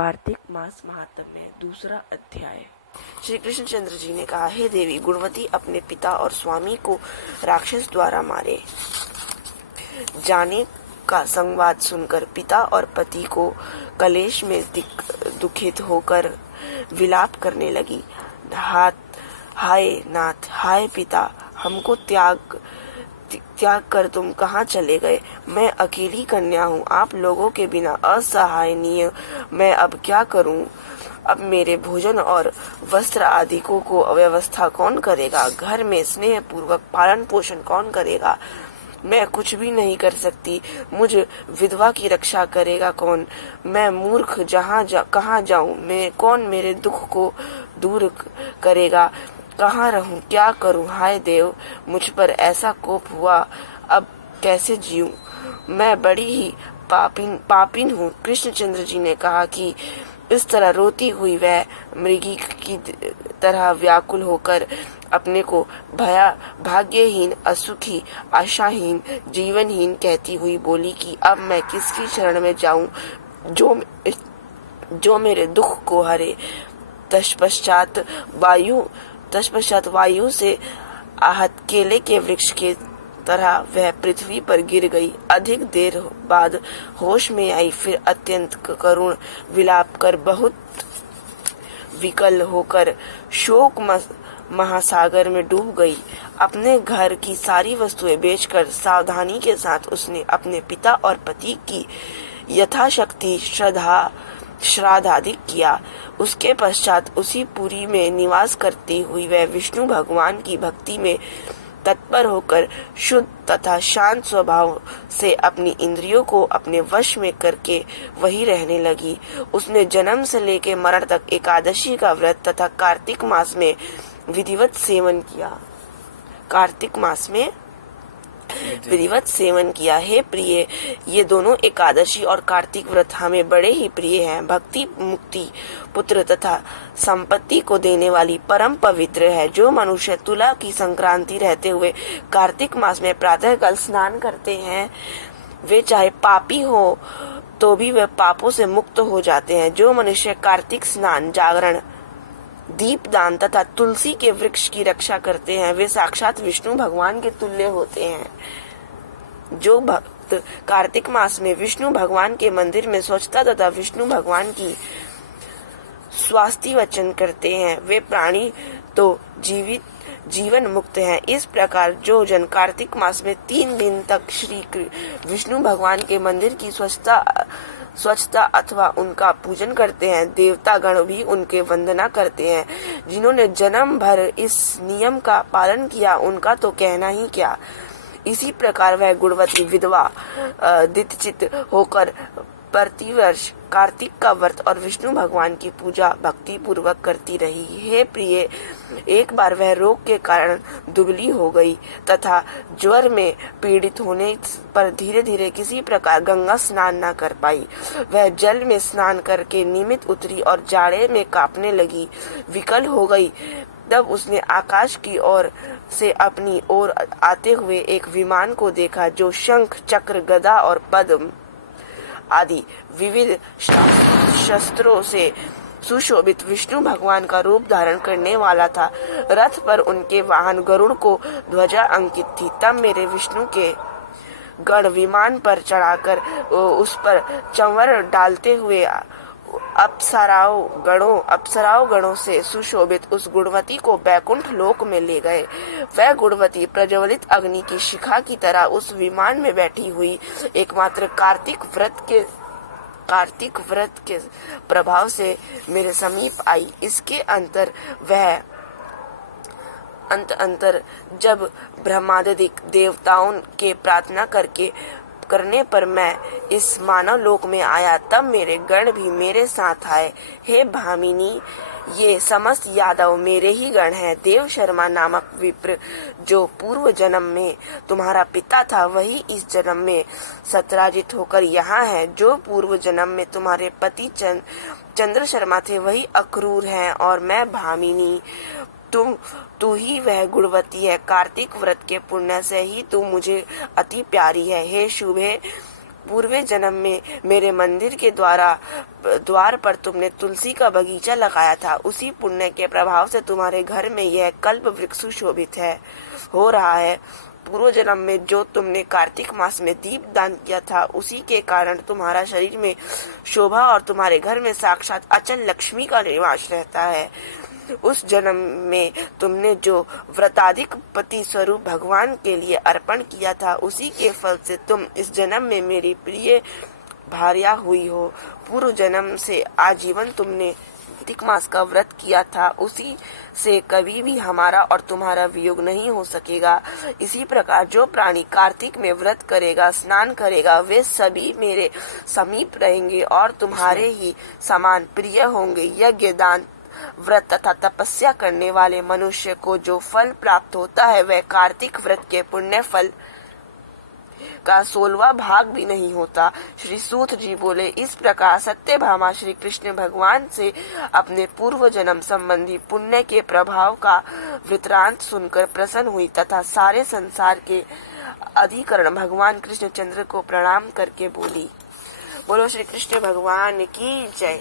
कार्तिक मास महात्म्य दूसरा अध्याय। श्री कृष्णचंद्र जी ने कहा, हे देवी, गुणवती अपने पिता और स्वामी को राक्षस द्वारा मारे जाने का संवाद सुनकर पिता और पति को कलेश में दुखित होकर विलाप करने लगी। हाय नाथ, हाय पिता, हमको त्याग कर तुम कहाँ चले गए? मैं अकेली कन्या हूँ, आप लोगों के बिना असहायनीय मैं अब क्या करूँ? अब मेरे भोजन और वस्त्र आदि को व्यवस्था कौन करेगा? घर में स्नेह पूर्वक पालन पोषण कौन करेगा? मैं कुछ भी नहीं कर सकती, मुझ विधवा की रक्षा करेगा कौन? मैं मूर्ख कहाँ जाऊँ? मैं कौन मेरे दुख को दूर करेगा? कहाँ रहूं, क्या करूं? हाय देव, मुझ पर ऐसा कोप हुआ, अब कैसे जीऊं? मैं बड़ी ही पापिन हूँ। कृष्णचंद्र जी ने कहा कि इस तरह रोती हुई वह मृगी की तरह व्याकुल होकर अपने को भाग्यहीन, असुखी, आशाहीन, जीवनहीन कहती हुई बोली कि अब मैं किसकी शरण में जाऊं जो मेरे दुख को हरे। तत्पश्चात वायु से आहत केले के वृक्ष के तरह वह पृथ्वी पर गिर गई। अधिक देर बाद होश में आई, फिर अत्यंत करुण विलाप कर बहुत विकल होकर शोक महासागर में डूब गई। अपने घर की सारी वस्तुएं बेचकर सावधानी के साथ उसने अपने पिता और पति की यथाशक्ति श्राद्धादि किया। उसके पश्चात उसी पुरी में निवास करती हुई वह विष्णु भगवान की भक्ति में तत्पर होकर शुद्ध तथा शांत स्वभाव से अपनी इंद्रियों को अपने वश में करके वही रहने लगी। उसने जन्म से लेकर मरण तक एकादशी का व्रत तथा कार्तिक मास में विधिवत सेवन किया। हे प्रिय, ये दोनों एकादशी और कार्तिक व्रत हमें बड़े ही प्रिय हैं। भक्ति, मुक्ति, पुत्र तथा संपत्ति को देने वाली परम पवित्र है। जो मनुष्य तुला की संक्रांति रहते हुए कार्तिक मास में प्रातःकाल स्नान करते हैं, वे चाहे पापी हो तो भी वे पापों से मुक्त हो जाते हैं। जो मनुष्य कार्तिक स्नान, जागरण, दीपदान तथा तुलसी के वृक्ष की रक्षा करते हैं, वे साक्षात विष्णु भगवान के तुल्य होते हैं। जो भक्त कार्तिक मास में विष्णु भगवान के मंदिर में स्वच्छता तथा विष्णु भगवान की स्वास्ति वचन करते हैं, वे प्राणी तो जीवन मुक्त हैं। इस प्रकार जो जन कार्तिक मास में 3 दिन तक श्री विष्णु भगवान के मंदिर की स्वच्छता अथवा उनका पूजन करते हैं, देवता गण भी उनके वंदना करते हैं। जिन्होंने जन्म भर इस नियम का पालन किया, उनका तो कहना ही क्या। इसी प्रकार वह गुणवती विधवा दितचित होकर प्रतिवर्ष कार्तिक का व्रत और विष्णु भगवान की पूजा भक्ति पूर्वक करती रही। हे प्रिय, एक बार वह रोग के कारण दुबली हो गई तथा ज्वर में पीड़ित होने पर धीरे धीरे किसी प्रकार गंगा स्नान न कर पाई। वह जल में स्नान करके नियमित उतरी और जाड़े में कांपने लगी, विकल हो गई। तब उसने आकाश की ओर से अपनी ओर आते हुए एक विमान को देखा, जो शंख, चक्र, गदा और पद्म आदि विविध शस्त्रों से सुशोभित विष्णु भगवान का रूप धारण करने वाला था। रथ पर उनके वाहन गरुड़ को ध्वजा अंकित थी। तब मेरे विष्णु के गण विमान पर चढ़ाकर उस पर चंवर डालते हुए अप्सराओं गणों से सुशोभित उस गुणवती को बैकुंठ लोक में ले गए। वह गुणवती प्रज्वलित अग्नि की शिखा की तरह उस विमान में बैठी हुई एकमात्र कार्तिक व्रत के प्रभाव से मेरे समीप आई। इसके अंतर जब ब्रह्मादि देवताओं के प्रार्थना करने पर मैं इस मानव लोक में आया, तब मेरे गण भी मेरे साथ आए। हे भामिनी, ये समस्त यादव मेरे ही गण हैं। देव शर्मा नामक विप्र, जो पूर्व जन्म में तुम्हारा पिता था, वही इस जन्म में सत्राजित होकर यहाँ है। जो पूर्व जन्म में तुम्हारे पति चंद्र शर्मा थे, वही अक्रूर हैं। और मैं भामिनी, तू ही वह गुणवती है। कार्तिक व्रत के पुण्य से ही तू मुझे अति प्यारी है। हे शुभे, पूर्वे जन्म में मेरे मंदिर के द्वार पर तुमने तुलसी का बगीचा लगाया था। उसी पुण्य के प्रभाव से तुम्हारे घर में यह कल्प वृक्ष सुशोभित हो रहा है। पूर्व जन्म में जो तुमने कार्तिक मास में दीप दान किया था, उसी के कारण तुम्हारा शरीर में शोभा और तुम्हारे घर में साक्षात अचल लक्ष्मी का निवास रहता है। उस जन्म में तुमने जो व्रताधिक पति स्वरूप भगवान के लिए अर्पण किया था, उसी के फल से तुम इस जन्म में मेरी प्रिय भार्या हुई हो। पूर्व जन्म से आजीवन तुमने कार्तिक मास का व्रत किया था, उसी से कभी भी हमारा और तुम्हारा वियोग नहीं हो सकेगा। इसी प्रकार जो प्राणी कार्तिक में व्रत करेगा, स्नान करेगा, वे सभी मेरे समीप रहेंगे और तुम्हारे ही समान प्रिय होंगे। यज्ञ, दान, व्रत तथा तपस्या करने वाले मनुष्य को जो फल प्राप्त होता है, वह कार्तिक व्रत के पुण्य फल का 16वां भाग भी नहीं होता। श्री सूत जी बोले, इस प्रकार सत्यभामा श्री कृष्ण भगवान से अपने पूर्व जन्म संबंधी पुण्य के प्रभाव का वृत्तांत सुनकर प्रसन्न हुई तथा सारे संसार के अधिकरण भगवान कृष्णचंद्र को प्रणाम करके बोली, बोलो श्री कृष्ण भगवान की जय।